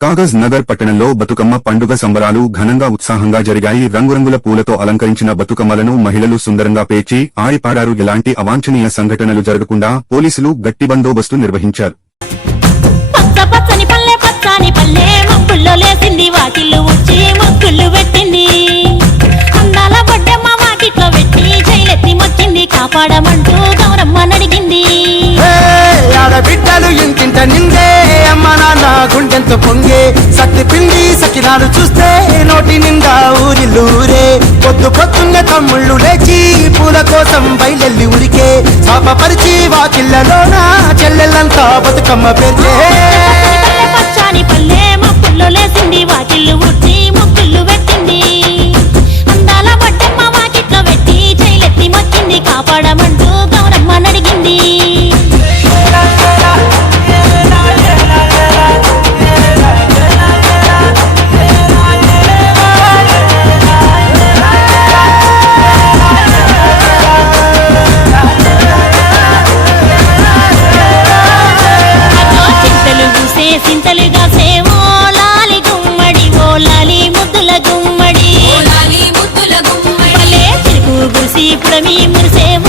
కాగజ్ నగర్ పట్టణంలో బతుకమ్మ పండుగ సంబరాలు ఘనంగా ఉత్సాహంగా జరిగాయి. రంగురంగుల పూలతో అలంకరించిన బతుకమ్మలను మహిళలు సుందరంగా పేర్చి ఆడిపాడారు ఎలాంటి అవాంఛనీయ సంఘటనలు జరగకుండా పోలీసులు గట్టి బందోబస్తు నిర్వహించారు. పచ్చని పల్లె పచ్చని పల్లె మబ్బుల్లో లేసింది వాకిళ్ళు ఉచ్చి ముగ్గులు పెట్టింది. గుండెంత పొంగే సత్తి పిండి సకినాలు చూస్తే నోటి నిండా ఊరిల్లూరే. పొద్దు పొద్దున్న తమ్ముళ్ళు లేచి పూల కోసం బయలెల్లి ఉరికే. శాపపరిచి వాకిళ్ళలోన చెల్లెళ్ళంతా బతుకమ్మ పేర్చే. పచ్చని పల్లె మా పల్లె మబ్బుల్లో లేసింది వాకిళ్ళు మురిసేవు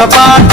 Come on.